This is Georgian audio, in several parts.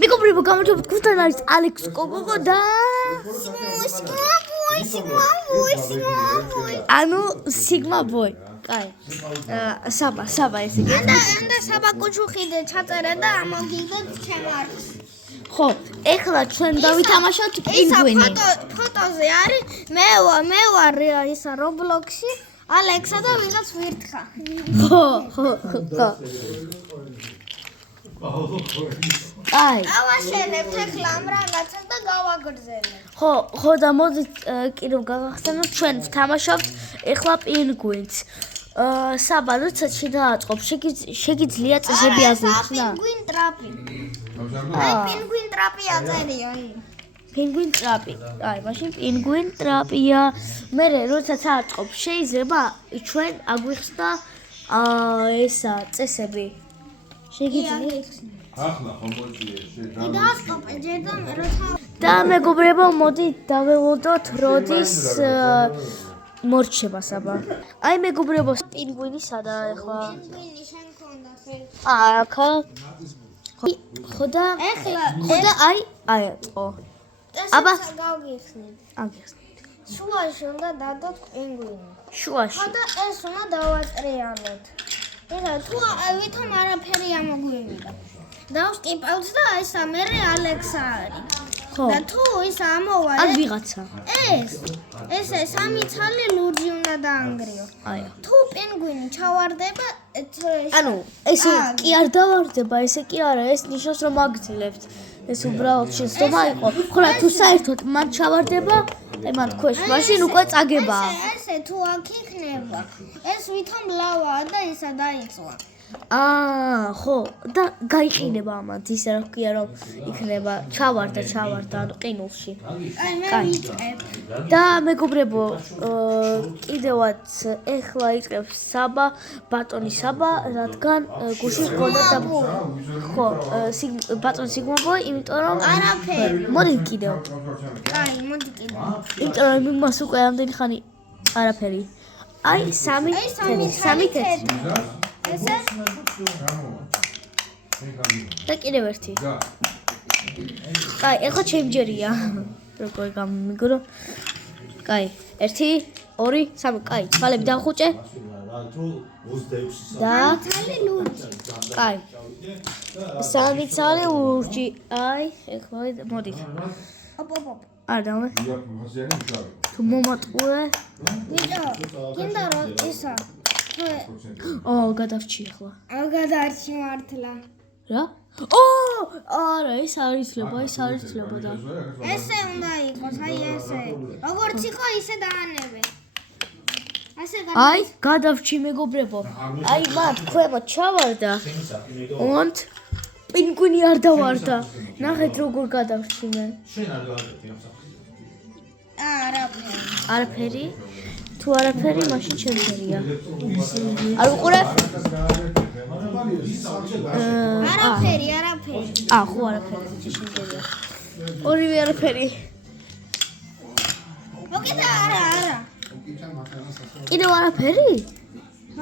მეგობრებო, გამარჯობა, თქვენთან არის ალექს კოკო და ანუ სიგმა ბოი. კაი. საბა ესე იგი. და საბა კუჩუხიდე ჩაწერე და ამოგიგდეთ ჩემარს. ხო, ეხლა ჩვენ დავითამაშოთ პინგვინი. ფოტოზე არის მე ვარ ისა Roblox-ში, ალექსა და ვინაც ვირთხა. ხო. აი. ავაშენებთ ეხლა ამ რაღაცას და გავაგრძელებ. ხო და მოდით კიდევ გავახსენოთ ჩვენ ვთამაშობთ ეხლა პინგვინს. საბა როცა შედააწყობ შეგიძლია წესები აღვიხსნა? პინგვინ ტრაპი. აი პინგვინ ტრაპი აწერია. პინგვინ ტრაპი. აი, მაშინ პინგვინ ტრაპია. მე როდესაც აწყობ შეიძლება ჩვენ აგვიხსნა ესა წესები. შეგიძლია ახლა ხომ მოიწია დაასკოპე ჯერ და როცა და მეგობრებო, მოდით დავეულოდოთ როდის მორჩება საბა. აი მეგობრებო, პინგვინი სადაა ახლა? პინგვინი შენ ქონდა ხელი. აქა. ხო და აი აწყო. აბა გავგიხსნით. აგიხსნით. შუაში უნდა დადოთ პინგვინი. შუაში. ხო და ეს უნდა დავატრიალოთ. ეხლა თუ ვითომ არაფერი ამოგვივიდა. დავსკიპავთ და ისა მე ალექსა არის. ხო. და თუ ის ამოვა ან ვიღაცა. ესე სამი ცალი ლურჯი უნდა დაანგრიო. აი. თუ პინგვინი ჩავარდება ანუ ესე კი არ დავარდება, ესე კი არა, ეს ნიშნავს რომ აგძლებთ. ეს უბრალოდ შეცდომა იყო. ხო რა თუ საერთოდ მან ჩავარდება, აი მან ქვეშ, მაშინ უკვე წაგება. ესე თუ აქ იქნება, ეს ვითომ ლავაა და ისა დაიწვა. ხო და გაიყინება ამათ ისე რა ქვია რომ იქნება ჩავარდა ანუ ყინულში. აი მე ვიწებ. და მეგობრებო, კიდევაც ეხლა იწყებს საბა, ბატონი საბა, რადგან გუშინ ჰქონდა და ხო, ბატონი სიგმა ბოი, იმიტომ რომ არაფერი. მოდი კიდევ. აი, მოდი კიდე. იმიტომ რომ იმას უკვე ამდენი ხანი არაფერი. აი, სამი თეთრი. ესე და კიდევ ერთი. კაი, ეხლა ჩემჯერია. როგორ გამიგრო? კაი, 1, 2, 3, კაი, თვალები დავხუჭე. და ცალი ლურჯი. კაი. სამი ცალი ლურჯი. აი, ეხლა მოდით. ოპ. არ დავმე. თუ მომატყუე. ვიჭო, გინდა რომ ისა. გადავრჩი ახლა. აგადარჩი მართლა. რა? არა, ეს არ იცლება და. ესე უნდა იყოს, აი ესე. როგორც იყო, ისე დაანებე. ასე აი, გადავრჩი მეგობრებო. აი, მათ ქვემოთ ჩავარდა. und პინგვინი არ დავარდა. ნახეთ როგორ გადავრჩი მე. არაფერი. თუ არაფერი, მაშინ ჩემთერია. არ უყურებ? არაფერი. ხო, არაფერი, შემთერია. ორივე არაფერი. მოკიდა არა. კიდევ არაფერი?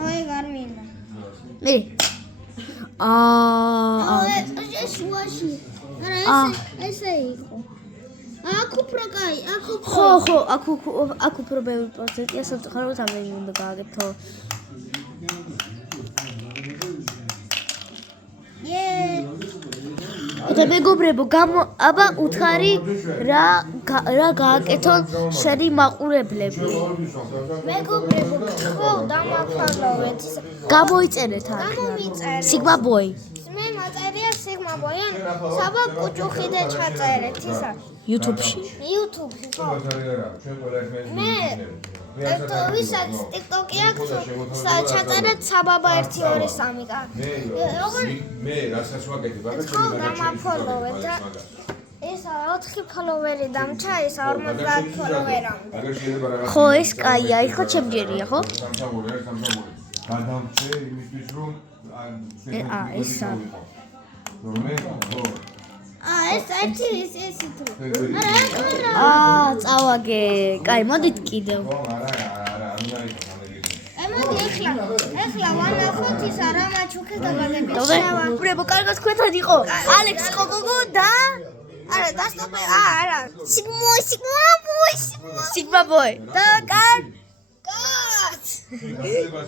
აი, გარმინდა. მე. ეს შუაში. არა, ესე იყო. აქ უფრო კაი, ხო, აქ უფრო ბევრი პროცენტია, სამწუხაროდ ამდენი უნდა გააკეთო. და მეგობრებო, აბა უთხარი რა გააკეთონ შენი მაყურებლები. მეგობრებო, ხო, დამაფალოვეთ. გამოიწერეთ აქ. გამომიწერეთ. სიგმა ბოი. მე მაწერია სიგმა ბოი, საბა კუჩუხიდე ჩაწერეთ ისა. YouTube-ში. YouTube-ში, ხო. მე ვისაც TikTok-ი აქვს, ჩაწერეთ საბაბა 1 2 3 კა. მე რასაც ვაკეთებ, ხო, დამაფოლოვეთ და ისა 4 ფოლოვერი დამჩა, ისა 50 ფოლოვერამდე. ხო, ეს კაია, ხო ჩემჯერია, ხო? გადამჭე იმისთვის რომ ესა. ეს ის თუ. წავაგე. კაი, მოდით კიდევ. მოდი ეხლა ვანახოთ ისა რა მაჩუქეს და გადაგეთ. უბრალოდ კარგად თქვენთან იყო ალექს კოკო და არა, დასტოპე, არა. სიგმა ბოი. სიგმა ბოი. და კაც. გასწრებას